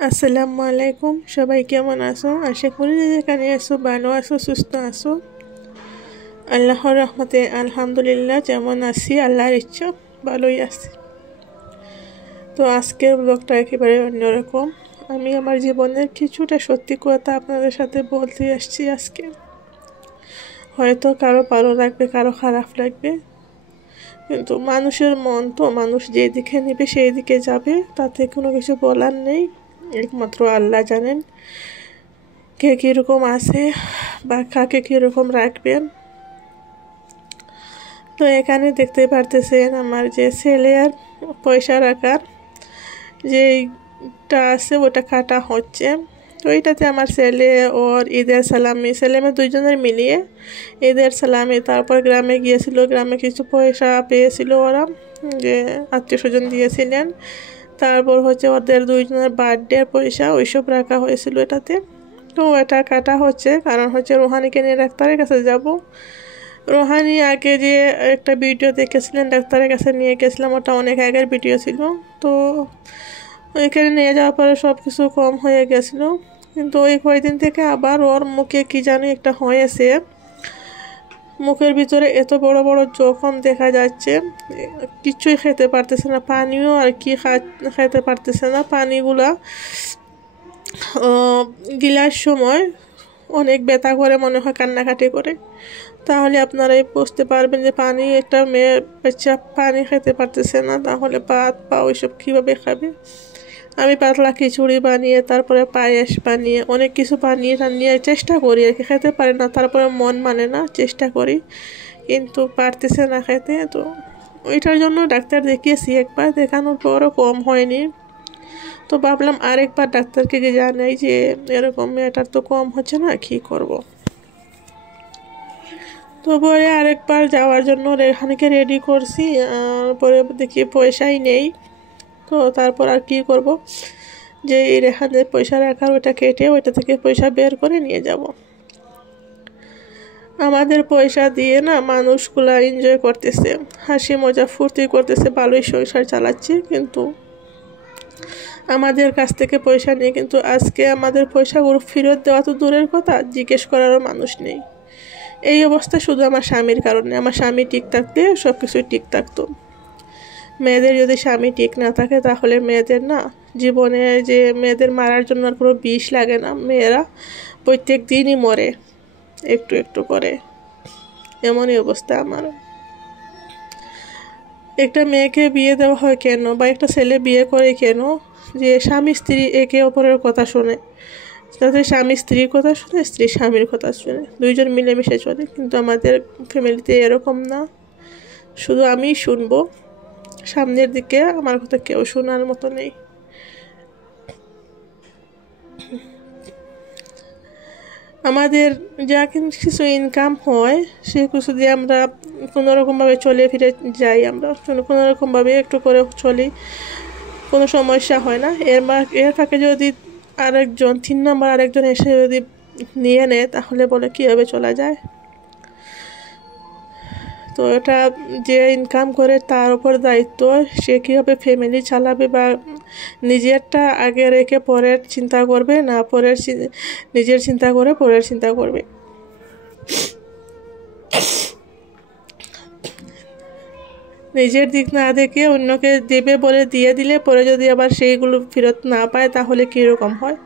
আসসালামু আলাইকুম, সবাই কেমন আছো? আশা করি যে যেখানে আছো ভালো আছো, সুস্থ আছো। আল্লাহর রহমতে আলহামদুলিল্লাহ যেমন আছি, আল্লাহর ইচ্ছা ভালোই আছি। তো আজকের ব্লগটা একেবারে অন্যরকম। আমি আমার জীবনের কিছুটা সত্যি কথা আপনাদের সাথে বলতে আসছি আজকে। হয়তো কারো ভালো লাগবে, কারো খারাপ লাগবে, কিন্তু মানুষের মন তো, মানুষ যেদিকে নেবে সেই দিকে যাবে, তাতে কোনো কিছু বলার নেই। একমাত্র আল্লাহ জানেন কে কীরকম আছে বা কাকে কীরকম রাখবেন। তো এখানে দেখতে পারতেছেন আমার যে ছেলে আর পয়সা রাখার যেটা আছে ওটা কাটা হচ্ছে। তো এইটাতে আমার ছেলে ওর ঈদের সালামি, ছেলে মেয়ে দুইজনের মিলিয়ে ঈদের সালামি, তারপর গ্রামে গিয়েছিল, গ্রামে কিছু পয়সা পেয়েছিল ওরা, যে আত্মীয় স্বজন দিয়েছিলেন। তারপর হচ্ছে ওদের দুইজনের বার্থডের পয়সা ওইসব রাখা হয়েছিল এটাতে। তো এটা কাটা হচ্ছে, কারণ হচ্ছে রোহানিকে নিয়ে ডাক্তারের কাছে যাব। রোহানি আগে যে একটা ভিডিও দেখেছিলেন ডাক্তারের কাছে নিয়ে গেছিলাম, ওটা অনেক আগের ভিডিও ছিল। তো ওইখানে নিয়ে যাওয়ার পরে সব কিছু কম হয়ে গেছিলো, কিন্তু ওই কয়েকদিন থেকে আবার ওর মুখে কি জানি একটা হয়েছে। মুখের ভিতরে এত বড় বড় জখম দেখা যাচ্ছে, কিছুই খেতে পারতেছে না, পানিও আর কি খেতে পারতেছে না। পানিগুলা গিলার সময় অনেক ব্যথা করে, মনে হয় কান্নাকাটি করে। তাহলে আপনারাই বুঝতে পারবেন যে পানি, একটা মেয়ে বাচ্চা পানি খেতে পারতেছে না, তাহলে ভাত বা ওইসব কীভাবে খাবে। আমি পাতলা খিচুড়ি বানিয়ে, তারপরে পায়েস বানিয়ে, অনেক কিছু বানিয়ে টানিয়ে চেষ্টা করি আর কি, খেতে পারে না, তারপরে মন মানে না, চেষ্টা করি কিন্তু পারতেছে না খেতে। তো ওইটার জন্য ডাক্তার দেখিয়েছি, একবার দেখানোর পরও কম হয়নি। তো ভাবলাম আরেকবার ডাক্তারকে গিয়ে জানাই যে এরকম মেয়েটার তো কম হচ্ছে না, কী করব। তো পরে আরেকবার যাওয়ার জন্য রেহানিকে রেডি করছি, পরে দেখি পয়সাই নেই। তো তারপর আর কি করব, যে এই রেহানের পয়সা রাখার ওইটা কেটে ওইটা থেকে পয়সা বের করে নিয়ে যাব। আমাদের পয়সা দিয়ে না মানুষগুলা এনজয় করতেছে, হাসি মজা ফুর্তি করতেছে, ভালোই সংসার চালাচ্ছে, কিন্তু আমাদের কাছ থেকে পয়সা নিয়ে, কিন্তু আজকে আমাদের পয়সাগুলো ফেরত দেওয়া তো দূরের কথা, জিজ্ঞেস করারও মানুষ নেই। এই অবস্থা শুধু আমার স্বামীর কারণে। আমার স্বামী ঠিক থাকতে সব কিছুই ঠিক থাকতো। মেয়েদের যদি স্বামী ঠিক না থাকে, তাহলে মেয়েদের না জীবনে, যে মেয়েদের মারার জন্য আর কোনো বিষ লাগে না, মেয়েরা প্রত্যেক দিনই মরে একটু একটু করে, এমনই অবস্থা আমার। একটা মেয়েকে বিয়ে দেওয়া হয় কেন, বা একটা ছেলে বিয়ে করে কেন, যে স্বামী স্ত্রী একে অপরের কথা শোনে, যাতে স্বামী স্ত্রীর কথা শুনে, স্ত্রী স্বামীর কথা শুনে, দুইজন মিলেমিশে চলে। কিন্তু আমাদের ফ্যামিলিতে এরকম না, শুধু আমিই শুনবো, সামনের দিকে আমার কথা কেউ শোনার মতো নেই। আমাদের যা কিছু ইনকাম হয়, সে কিছু দিয়ে আমরা কোনোরকমভাবে চলে ফিরে যাই, আমরা কোনোরকমভাবে একটু করে চলি, কোনো সমস্যা হয় না। এর ফাঁকে যদি আরেকজন, 3 নম্বর আরেকজন এসে যদি নিয়ে নেয়, তাহলে বলে কীভাবে চলা যায়। তো এটা যে ইনকাম করে তার উপর দায়িত্ব, সে কীভাবে ফ্যামিলি চালাবে, বা নিজেরটা আগে রেখে পরের চিন্তা করবে, না নিজের চিন্তা করে পরের চিন্তা করবে। নিজের দিক না দেখে অন্যকে দেবে বলে দিয়ে দিলে, পরে যদি আবার সেইগুলো ফেরত না পায়, তাহলে কীরকম হয়।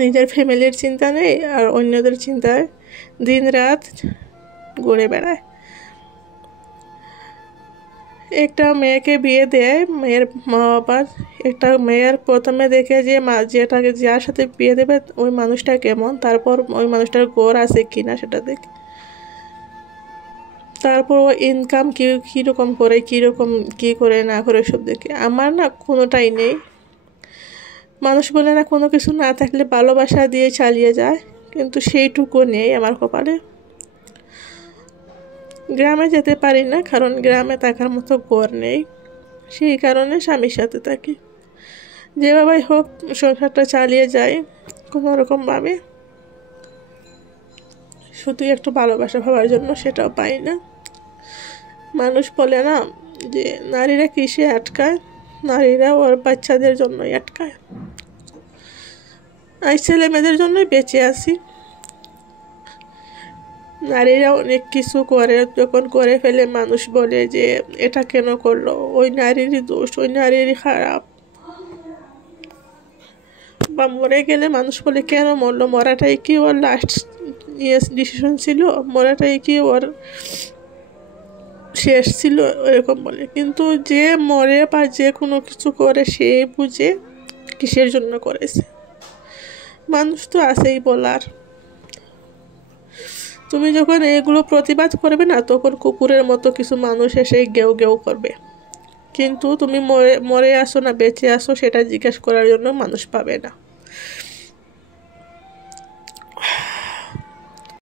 নিজের ফ্যামিলির চিন্তা নেই, আর অন্যদের চিন্তায় দিন রাত ঘুরে বেড়ায়। একটা মেয়েকে বিয়ে দেয় মেয়ের মা বাবা, একটা মেয়ের প্রথমে দেখে যে যেটাকে যার সাথে বিয়ে দেবে ওই মানুষটা কেমন, তারপর ওই মানুষটার ঘর আছে কিনা সেটা দেখে, তারপর ও ইনকাম কীরকম করে, কীরকম কী করে না করে সব দেখে। আমার না কোনোটাই নেই। মানুষ বলে না কোনো কিছু না থাকলে ভালোবাসা দিয়ে চালিয়ে যায়, কিন্তু সেইটুকু নেই আমার কপালে। গ্রামে যেতে পারি না, কারণ গ্রামে থাকার মতো ঘর নেই, সেই কারণে স্বামীর সাথে থাকি। যেভাবে হোক সংসারটা চালিয়ে যাই কোনোরকমভাবে, শুধু একটু ভালোবাসা পাওয়ার জন্য, সেটাও পাই না। মানুষ বলে না যে নারীরা কিসে আটকায়, নারীরা ওর বাচ্চাদের জন্যই আটকায়। আর ছেলে মেয়েদের জন্যই বেঁচে আছি। নারীরা অনেক কিছু করে, যখন করে ফেলে মানুষ বলে যে এটা কেন করলো, ওই নারীরই দোষ, ওই নারীরই খারাপ। বা মরে গেলে মানুষ বলে কেন মরলো, মরাটাই কি ওর লাস্ট ডিসিশন ছিল, মরাটাই কি ওর শেষ ছিল, এরকম বলে। কিন্তু যে মরে বা যে কোনো কিছু করে সে বুঝে কিসের জন্য করেছে। মানুষ তো আছেই বলার। তুমি যখন এগুলো প্রতিবাদ করবে না, তখন কুকুরের মতো কিছু মানুষ এসে গেউ গেউ করবে। কিন্তু তুমি মরে আসো না বেঁচে আসো, সেটা জিজ্ঞেস করার জন্য মানুষ পাবে না।